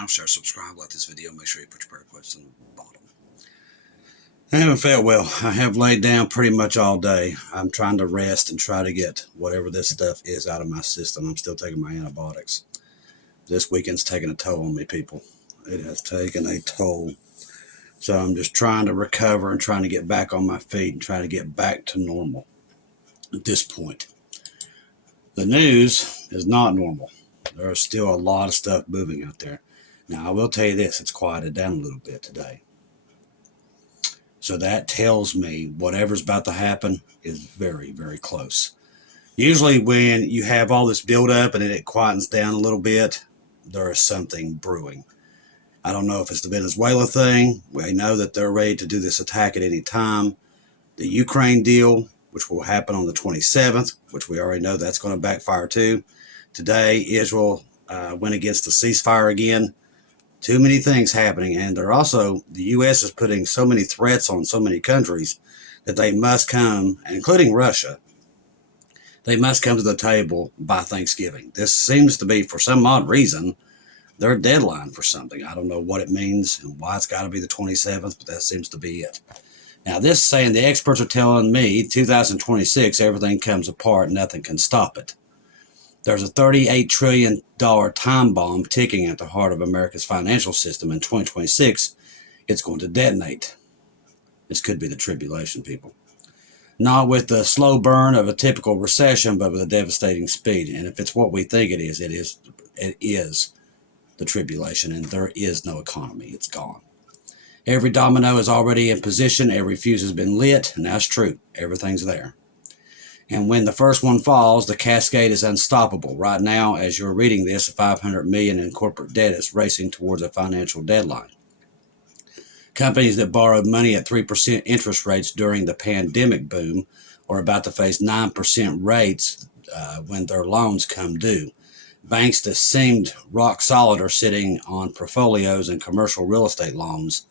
channel, share, subscribe, like this video. Make sure you put your prayer requests in the bottom. I haven't felt well. I have laid down pretty much all day. I'm trying to rest and try to get whatever this stuff is out of my system. I'm still taking my antibiotics. This weekend's taking a toll on me, people. It has taken a toll. So I'm just trying to recover and trying to get back on my feet and trying to get back to normal at this point. The news is not normal. There's still a lot of stuff moving out there. Now, I will tell you this, it's quieted down a little bit today. So that tells me whatever's about to happen is very, very close. Usually when you have all this buildup and then it quietens down a little bit, there is something brewing. I don't know if it's the Venezuela thing. We know that they're ready to do this attack at any time. The Ukraine deal, which will happen on the 27th, which we already know that's going to backfire too. Today, Israel went against the ceasefire again. Too many things happening, and they're also, the U.S. is putting so many threats on so many countries that they must come, including Russia, they must come to the table by Thanksgiving. This seems to be, for some odd reason, their deadline for something. I don't know what it means and why it's got to be the 27th, but that seems to be it. Now, this is saying the experts are telling me 2026, everything comes apart, nothing can stop it. There's a $38 trillion time bomb ticking at the heart of America's financial system. In 2026, it's going to detonate. This could be the tribulation, people. Not with the slow burn of a typical recession, but with a devastating speed. And if it's what we think it is the tribulation, and there is no economy. It's gone. Every domino is already in position. Every fuse has been lit, and that's true. Everything's there. And when the first one falls, the cascade is unstoppable. Right now, as you're reading this, $500 million in corporate debt is racing towards a financial deadline. Companies that borrowed money at 3% interest rates during the pandemic boom are about to face 9% rates when their loans come due. Banks that seemed rock solid are sitting on portfolios and commercial real estate loans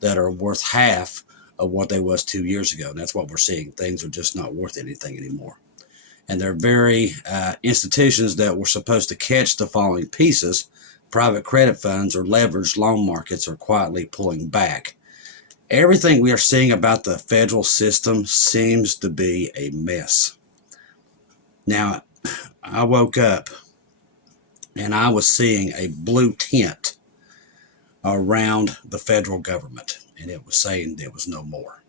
that are worth half of what they was 2 years ago. And that's what we're seeing. Things are just not worth anything anymore. And they're very institutions that were supposed to catch the falling pieces. Private credit funds or leveraged loan markets are quietly pulling back. Everything we are seeing about the federal system seems to be a mess. Now, I woke up and I was seeing a blue tint around the federal government. And it was saying there was no more.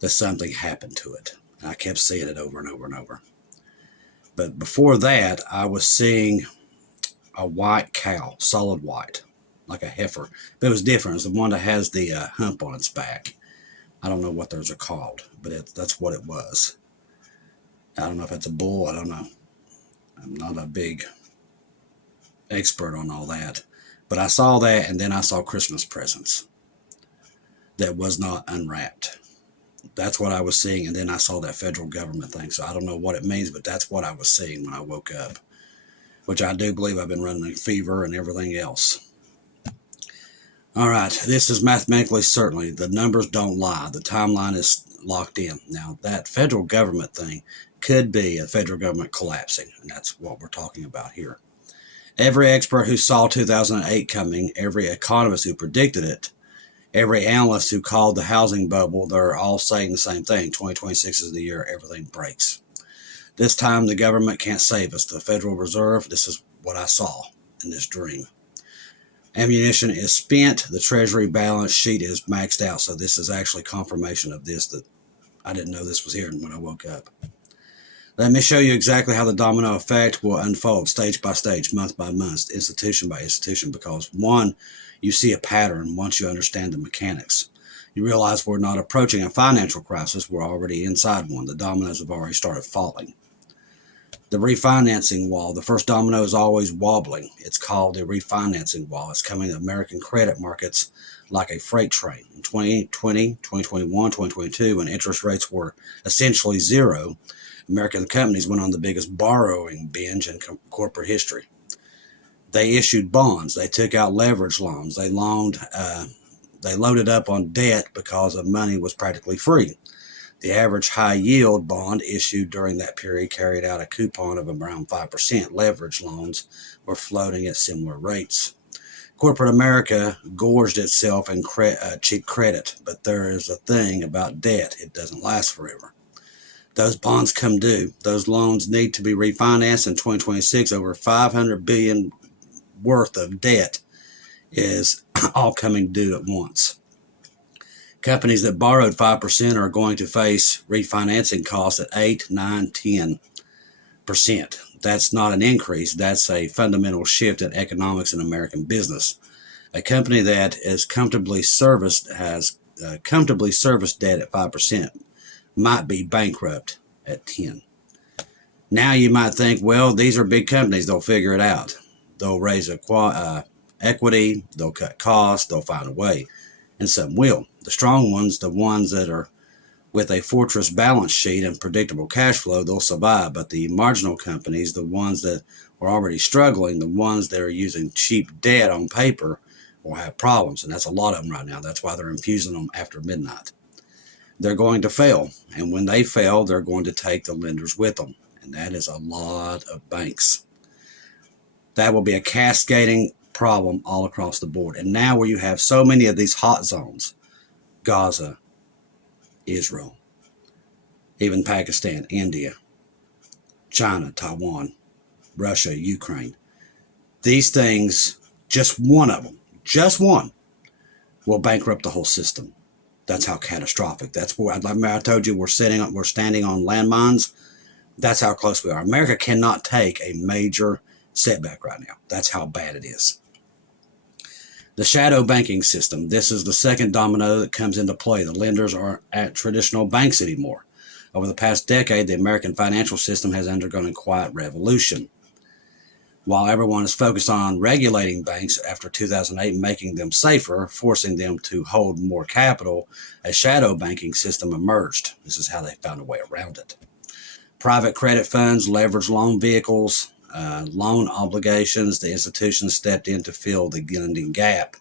That something happened to it. And I kept seeing it over and over and over. But before that, I was seeing a white cow, solid white, like a heifer. But it was different. It's the one that has the hump on its back. I don't know what those are called, but that's what it was. I don't know if it's a bull. I don't know. I'm not a big expert on all that. But I saw that, and then I saw Christmas presents that was not unwrapped. That's what I was seeing, and then I saw that federal government thing. So I don't know what it means, but that's what I was seeing when I woke up, which I do believe I've been running a fever and everything else. All right, this is mathematically certainly. The numbers don't lie. The timeline is locked in. Now, that federal government thing could be a federal government collapsing, and that's what we're talking about here. Every expert who saw 2008 coming, every economist who predicted it, every analyst who called the housing bubble, they're all saying the same thing. 2026 is the year everything breaks. This time, the government can't save us. The Federal Reserve, this is what I saw in this dream. Ammunition is spent. The Treasury balance sheet is maxed out. So this is actually confirmation of this, that I didn't know this was here when I woke up. Let me show you exactly how the domino effect will unfold stage by stage, month by month, institution by institution, because one, you see a pattern once you understand the mechanics. You realize we're not approaching a financial crisis. We're already inside one. The dominoes have already started falling. The refinancing wall, the first domino is always wobbling. It's called a refinancing wall. It's coming to American credit markets like a freight train. In 2020, 2021, 2022, when interest rates were essentially zero, American companies went on the biggest borrowing binge in corporate history. They issued bonds. They took out leverage loans. They loaded up on debt because of money was practically free. The average high yield bond issued during that period carried out a coupon of around 5%. Leverage loans were floating at similar rates. Corporate America gorged itself in cheap credit, but there is a thing about debt. It doesn't last forever. Those bonds come due. Those loans need to be refinanced in 2026. Over $500 billion worth of debt is all coming due at once. Companies that borrowed 5% are going to face refinancing costs at 8, 9, 10%. That's not an increase. That's a fundamental shift in economics in American business. A company that is comfortably serviced has comfortably serviced debt at 5% might be bankrupt at 10. Now you might think, well, these are big companies. They'll figure it out. They'll raise equity. They'll cut costs. They'll find a way. And some will. The strong ones, the ones that are with a fortress balance sheet and predictable cash flow, they'll survive. But the marginal companies, the ones that were already struggling, the ones that are using cheap debt on paper, will have problems. And that's a lot of them right now. That's why they're infusing them after midnight. They're going to fail. And when they fail, they're going to take the lenders with them. And that is a lot of banks. That will be a cascading problem all across the board. And now where you have so many of these hot zones, Gaza, Israel, even Pakistan, India, China, Taiwan, Russia, Ukraine. These things, just one of them, just one, will bankrupt the whole system. That's how catastrophic. That's where I told you we're standing on landmines. That's how close we are. America cannot take a major setback right now. That's how bad it is. The shadow banking system. This is the second domino that comes into play. The lenders aren't at traditional banks anymore. Over the past decade, the American financial system has undergone a quiet revolution. While everyone is focused on regulating banks after 2008 and making them safer, forcing them to hold more capital, a shadow banking system emerged. This is how they found a way around it. Private credit funds, leveraged loan vehicles, loan obligations. The institutions stepped in to fill the lending gap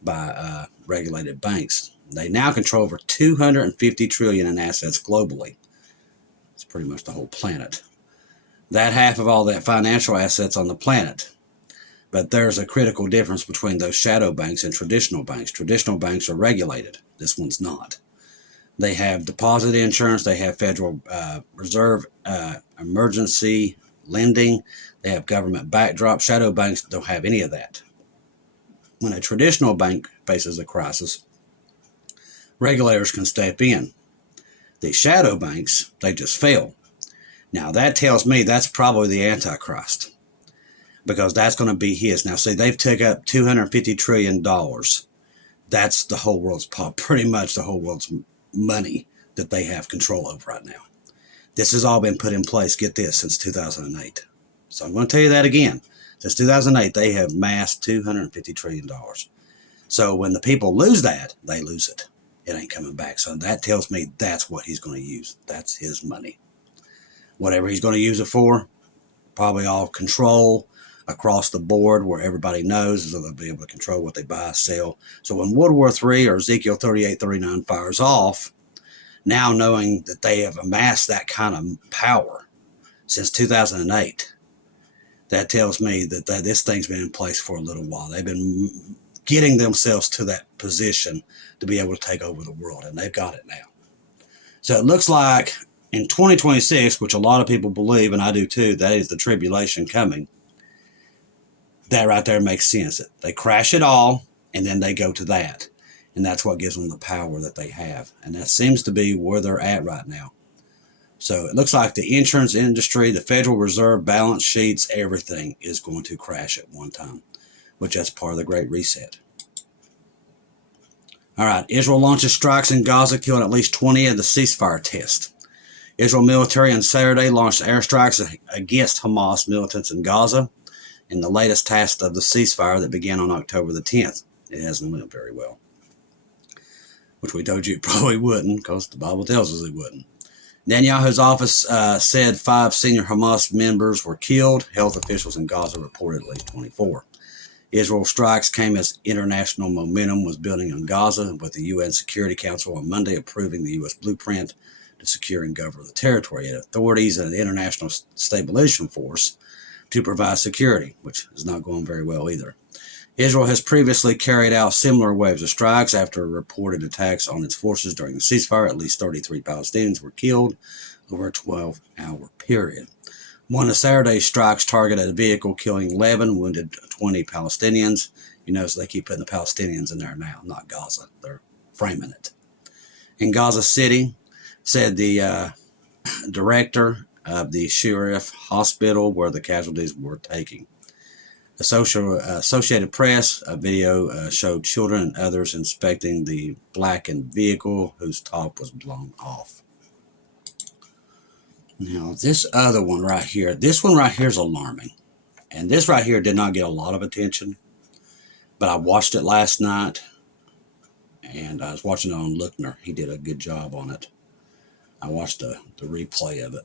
by regulated banks. They now control over $250 trillion in assets globally. It's pretty much the whole planet. That half of all that financial assets on the planet. But there's a critical difference between those shadow banks and traditional banks. Traditional banks are regulated. This one's not. They have deposit insurance. They have Federal Reserve emergency lending. They have government backdrop. Shadow banks don't have any of that. When a traditional bank faces a crisis, regulators can step in. The shadow banks, they just fail. Now that tells me that's probably the Antichrist, because that's going to be his. Now see, they've took up $250 trillion. That's the whole world's pretty much the whole world's money that they have control over right now. This has all been put in place, get this, since 2008. So I'm going to tell you that again. Since 2008, they have massed $250 trillion. So when the people lose that, they lose it. It ain't coming back. So that tells me that's what he's going to use. That's his money. Whatever he's going to use it for, probably all control across the board where everybody knows, so they'll be able to control what they buy, sell. So when World War III or Ezekiel 38:39 fires off, now knowing that they have amassed that kind of power since 2008, that tells me that this thing's been in place for a little while. They've been getting themselves to that position to be able to take over the world, and they've got it now. So it looks like in 2026, which a lot of people believe, and I do too, that is the tribulation coming. That right there makes sense. They crash it all, and then they go to that. And that's what gives them the power that they have. And that seems to be where they're at right now. So it looks like the insurance industry, the Federal Reserve balance sheets, everything is going to crash at one time, which that's part of the Great Reset. All right, Israel launches strikes in Gaza, killing at least 20 of the ceasefire tests. Israel military on Saturday launched airstrikes against Hamas militants in Gaza in the latest test of the ceasefire that began on October the 10th. It hasn't went very well, which we told you it probably wouldn't, because the Bible tells us it wouldn't. Netanyahu's office said 5 senior Hamas members were killed. Health officials in Gaza reported at least 24. Israel strikes came as international momentum was building in Gaza, with the UN Security Council on Monday approving the U.S. blueprint to secure and govern the territory. It had authorities and the International Stabilization Force to provide security, which is not going very well either. Israel has previously carried out similar waves of strikes after reported attacks on its forces during the ceasefire. At least 33 Palestinians were killed over a 12-hour period. One of Saturday's strikes targeted a vehicle, killing 11, wounded 20 Palestinians. You notice they keep putting the Palestinians in there now, not Gaza. They're framing it. In Gaza City, said the director of the Sheriff Hospital where the casualties were taken. Associated Press, a video showed children and others inspecting the blackened vehicle whose top was blown off. Now, this other one right here, this one right here is alarming. And this right here did not get a lot of attention, but I watched it last night, and I was watching it on Lenore. He did a good job on it. I watched the replay of it.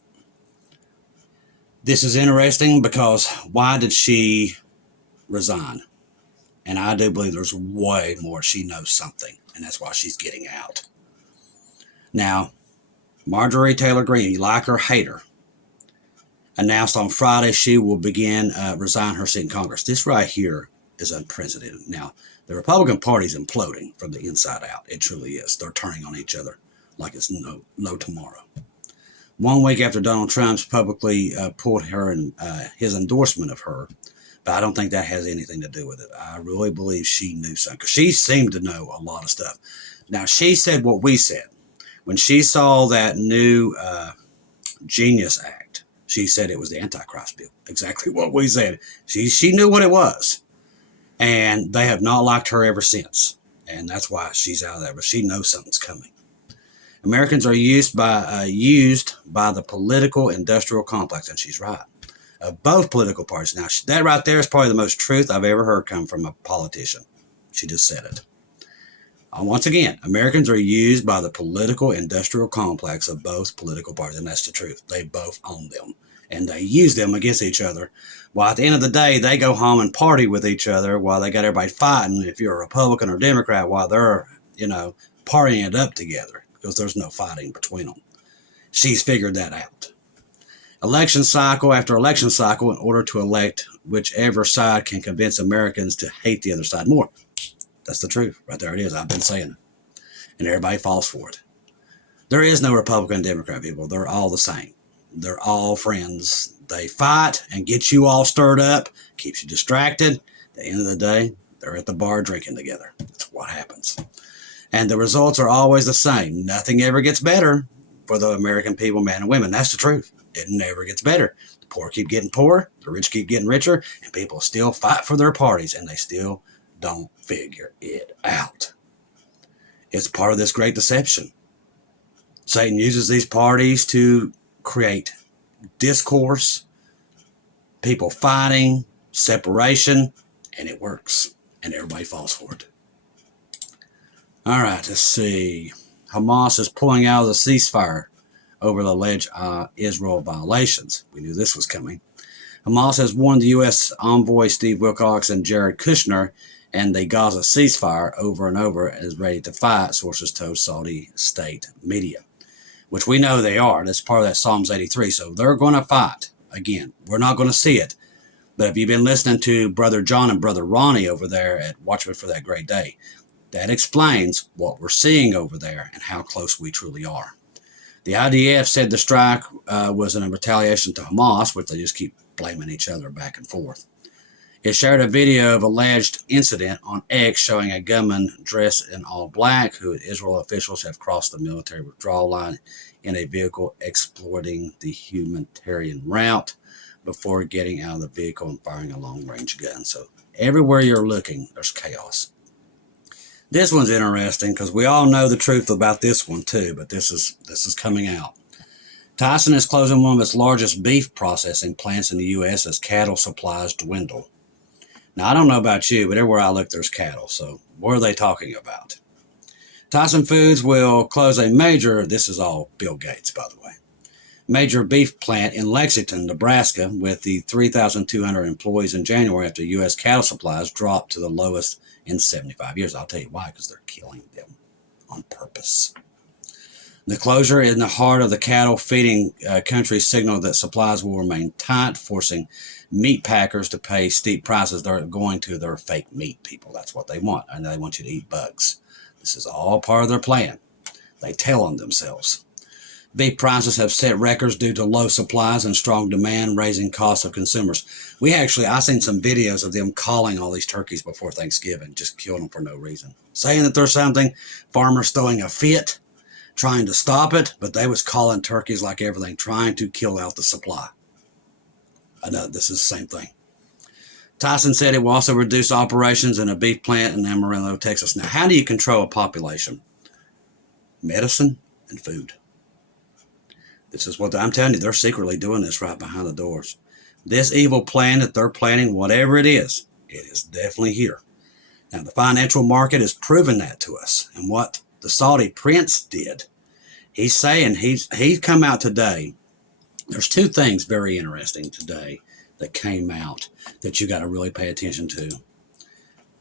This is interesting because why did she resign? And I do believe there's way more. She knows something, and that's why she's getting out. Now, Marjorie Taylor Greene, you like her, hate her, announced on Friday she will resign her seat in Congress. This right here is unprecedented. Now, the Republican Party is imploding from the inside out. It truly is. They're turning on each other like it's no tomorrow. 1 week after Donald Trump's publicly pulled her and his endorsement of her, but I don't think that has anything to do with it. I really believe she knew something, because she seemed to know a lot of stuff. Now, she said what we said. When she saw that new Genius Act, she said it was the Antichrist bill. Exactly what we said. She knew what it was. And they have not liked her ever since. And that's why she's out of there. But she knows something's coming. Americans are used by the political industrial complex, and she's right, of both political parties. Now, that right there is probably the most truth I've ever heard come from a politician. She just said it. Once again, Americans are used by the political industrial complex of both political parties, and that's the truth. They both own them, and they use them against each other. Well, at the end of the day, they go home and party with each other while they got everybody fighting. If you're a Republican or Democrat, while they're, partying it up together, because there's no fighting between them. She's figured that out. Election cycle after election cycle, in order to elect whichever side can convince Americans to hate the other side more. That's the truth. Right there it is. I've been saying it. And everybody falls for it. There is no Republican and Democrat, people. They're all the same. They're all friends. They fight and get you all stirred up, keeps you distracted. At the end of the day, they're at the bar drinking together. That's what happens. And the results are always the same. Nothing ever gets better for the American people, men and women. That's the truth. It never gets better. The poor keep getting poorer, the rich keep getting richer, and people still fight for their parties, and they still don't figure it out. It's part of this great deception. Satan uses these parties to create discourse, people fighting, separation, and it works, and everybody falls for it. All right, let's see. Hamas is pulling out of the ceasefire over the alleged Israel violations. We knew this was coming. Hamas has warned the U.S. envoy Steve Wilcox and Jared Kushner and the Gaza ceasefire over and over and is ready to fight, sources told Saudi state media, which we know they are. That's part of that Psalms 83. So they're going to fight. Again, we're not going to see it. But if you've been listening to Brother John and Brother Ronnie over there at Watchman for That Great Day, that explains what we're seeing over there and how close we truly are. The IDF said the strike was in a retaliation to Hamas, which they just keep blaming each other back and forth. It shared a video of alleged incident on X showing a gunman dressed in all black who Israel officials have crossed the military withdrawal line in a vehicle exploiting the humanitarian route before getting out of the vehicle and firing a long-range gun. So everywhere you're looking, there's chaos. This one's interesting because we all know the truth about this one too, but this is coming out. Tyson is closing one of its largest beef processing plants in the U.S. as cattle supplies dwindle. Now, I don't know about you, but everywhere I look, there's cattle. So what are they talking about? Tyson Foods will close a major, this is all Bill Gates, by the way, major beef plant in Lexington, Nebraska, with the 3,200 employees in January after U.S. cattle supplies dropped to the lowest in 75 years. I'll tell you why, because they're killing them on purpose. The closure in the heart of the cattle feeding country signaled that supplies will remain tight, forcing meat packers to pay steep prices. They're going to their fake meat, people. That's what they want, and they want you to eat bugs. This is all part of their plan. They tell on themselves. Beef prices have set records due to low supplies and strong demand, raising costs of consumers. I seen some videos of them calling all these turkeys before Thanksgiving, just killing them for no reason. Saying that there's something, farmers throwing a fit, trying to stop it, but they was calling turkeys like everything, trying to kill out the supply. I know this is the same thing. Tyson said it will also reduce operations in a beef plant in Amarillo, Texas. Now, how do you control a population? Medicine and food. This is what I'm telling you. They're secretly doing this right behind the doors. This evil plan that they're planning, whatever it is definitely here. Now, the financial market has proven that to us. And what the Saudi prince did, he's saying he's come out today. There's two things very interesting today that came out that you got to really pay attention to.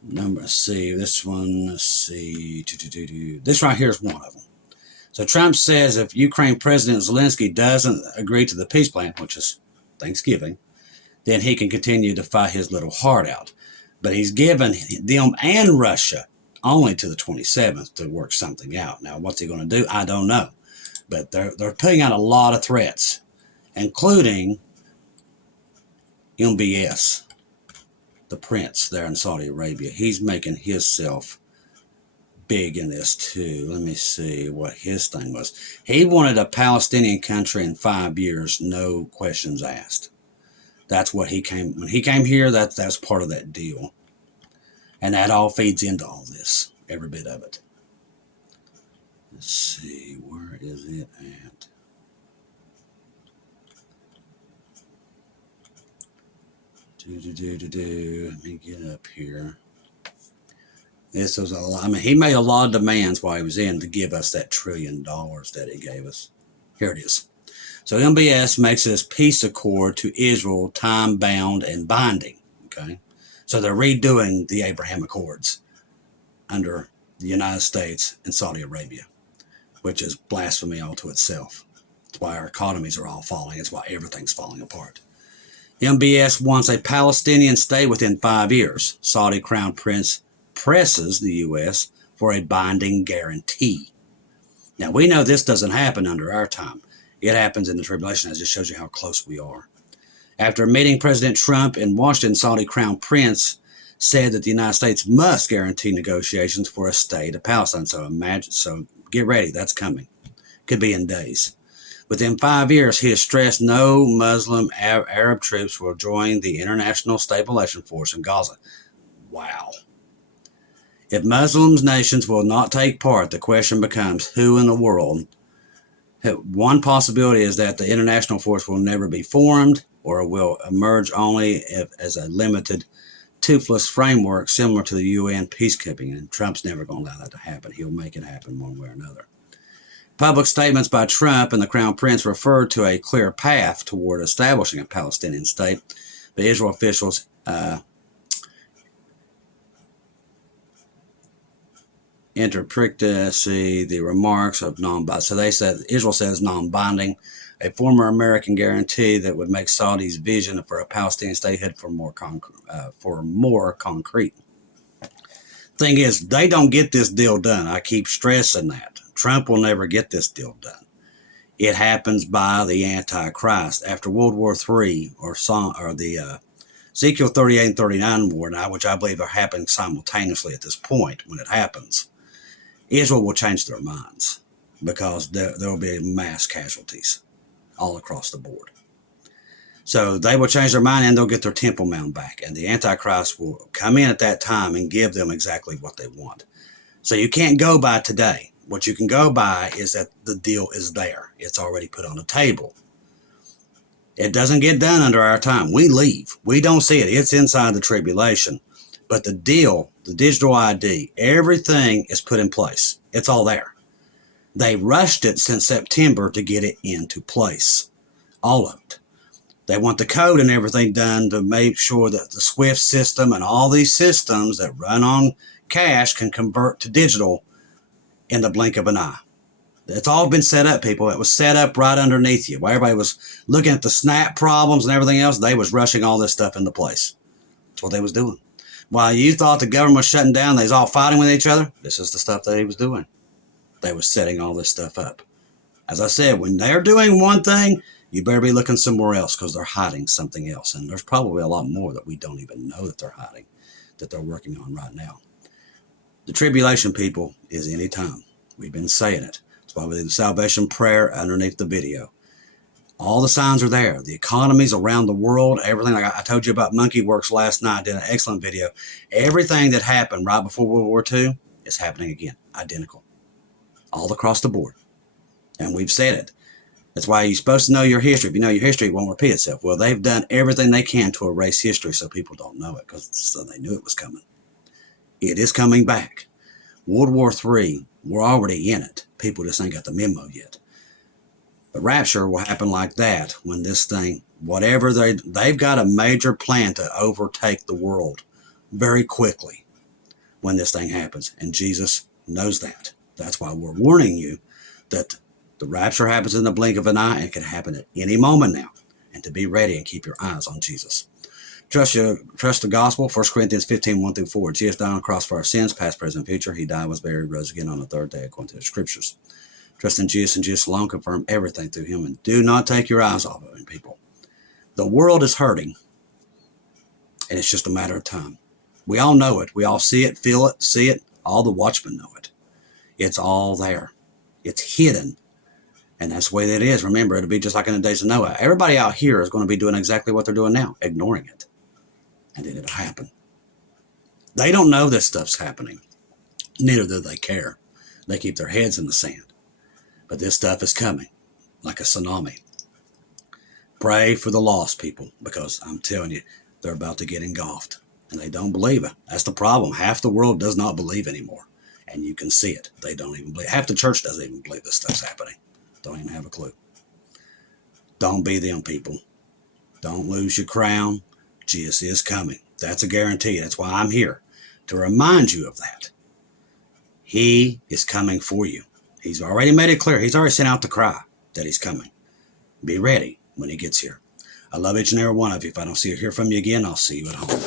This right here is one of them. So Trump says if Ukraine President Zelensky doesn't agree to the peace plan, which is Thanksgiving, then he can continue to fight his little heart out. But he's given them and Russia only to the 27th to work something out. Now, what's he going to do? I don't know. But they're putting out a lot of threats, including MBS, the prince there in Saudi Arabia. He's making himself big in this too. Let me see what his thing was. He wanted a Palestinian country in 5 years, no questions asked. That's what when he came here, that's part of that deal. And that all feeds into all this, every bit of it. Let's see, where is it at? Let me get up here. This was a lot. I mean, he made a lot of demands while he was in to give us that $1 trillion that he gave us. Here it is. So MBS makes this peace accord to Israel time-bound and binding. Okay, so they're redoing the Abraham Accords under the United States and Saudi Arabia, which is blasphemy all to itself. That's why our economies are all falling. It's why everything's falling apart. MBS wants a Palestinian state within 5 years. Saudi Crown Prince presses the U.S. for a binding guarantee. Now, we know this doesn't happen under our time. It happens in the tribulation. It just shows you how close we are. After meeting President Trump in Washington, Saudi Crown Prince said that the United States must guarantee negotiations for a state of Palestine. So get ready. That's coming. Could be in days. Within 5 years, he has stressed no Muslim Arab troops will join the International Stabilization Force in Gaza. Wow. If Muslim nations will not take part, the question becomes who in the world. One possibility is that the international force will never be formed or will emerge only as a limited, toothless framework similar to the UN peacekeeping. And Trump's never going to allow that to happen. He'll make it happen one way or another. Public statements by Trump and the Crown Prince referred to a clear path toward establishing a Palestinian state, but Israel officials interpret the remarks of non-binding. So they said Israel says non-binding, a former American guarantee that would make Saudi's vision for a Palestinian statehood for more concrete. Thing is, they don't get this deal done. I keep stressing that. Trump will never get this deal done. It happens by the Antichrist. After World War III or the Ezekiel 38 and 39 war, which I believe are happening simultaneously at this point when it happens, Israel will change their minds because there will be mass casualties all across the board. So they will change their mind and they'll get their Temple Mount back. And the Antichrist will come in at that time and give them exactly what they want. So you can't go by today. What you can go by is that the deal is there. It's already put on the table. It doesn't get done under our time. We leave. We don't see it. It's inside the tribulation. But the deal, the digital ID, everything is put in place. It's all there. They rushed it since September to get it into place. All of it. They want the code and everything done to make sure that the SWIFT system and all these systems that run on cash can convert to digital in the blink of an eye. It's all been set up, people. It was set up right underneath you. While everybody was looking at the snap problems and everything else, they was rushing all this stuff into place. That's what they was doing. While you thought the government was shutting down, they was all fighting with each other, this is the stuff that he was doing. They was setting all this stuff up. As I said, when they're doing one thing, you better be looking somewhere else because they're hiding something else. And there's probably a lot more that we don't even know that they're hiding, that they're working on right now. The tribulation, people, is any time. We've been saying it. That's why we did the salvation prayer underneath the video. All the signs are there. The economies around the world, everything. Like I told you about Monkey Works last night, I did an excellent video. Everything that happened right before World War II is happening again. Identical. All across the board. And we've said it. That's why you're supposed to know your history. If you know your history, it won't repeat itself. Well, they've done everything they can to erase history so people don't know it because so they knew it was coming. It is coming back. World War III, we're already in it. People just ain't got the memo yet. The rapture will happen like that when this thing, whatever they've got a major plan to overtake the world very quickly when this thing happens. And Jesus knows that. That's why we're warning you that the rapture happens in the blink of an eye and it can happen at any moment now. And to be ready and keep your eyes on Jesus. Trust the gospel. 1 Corinthians 15, 1 through 4. Jesus died on the cross for our sins, past, present, future. He died, was buried, rose again on the third day according to the scriptures. Trust in Jesus and Jesus alone. Confirm everything through him. And do not take your eyes off of him, people. The world is hurting. And it's just a matter of time. We all know it. We all see it, feel it, see it. All the watchmen know it. It's all there. It's hidden. And that's the way that it is. Remember, it'll be just like in the days of Noah. Everybody out here is going to be doing exactly what they're doing now, ignoring it. And then it'll happen. They don't know this stuff's happening. Neither do they care. They keep their heads in the sand. But this stuff is coming like a tsunami. Pray for the lost people because I'm telling you, they're about to get engulfed. And they don't believe it. That's the problem. Half the world does not believe anymore. And you can see it. They don't even believe. Half the church doesn't even believe this stuff's happening. Don't even have a clue. Don't be them, people. Don't lose your crown. Jesus is coming. That's a guarantee. That's why I'm here, to remind you of that. He is coming for you. He's already made it clear. He's already sent out the cry that he's coming. Be ready when he gets here. I love each and every one of you. If I don't see or hear from you again, I'll see you at home.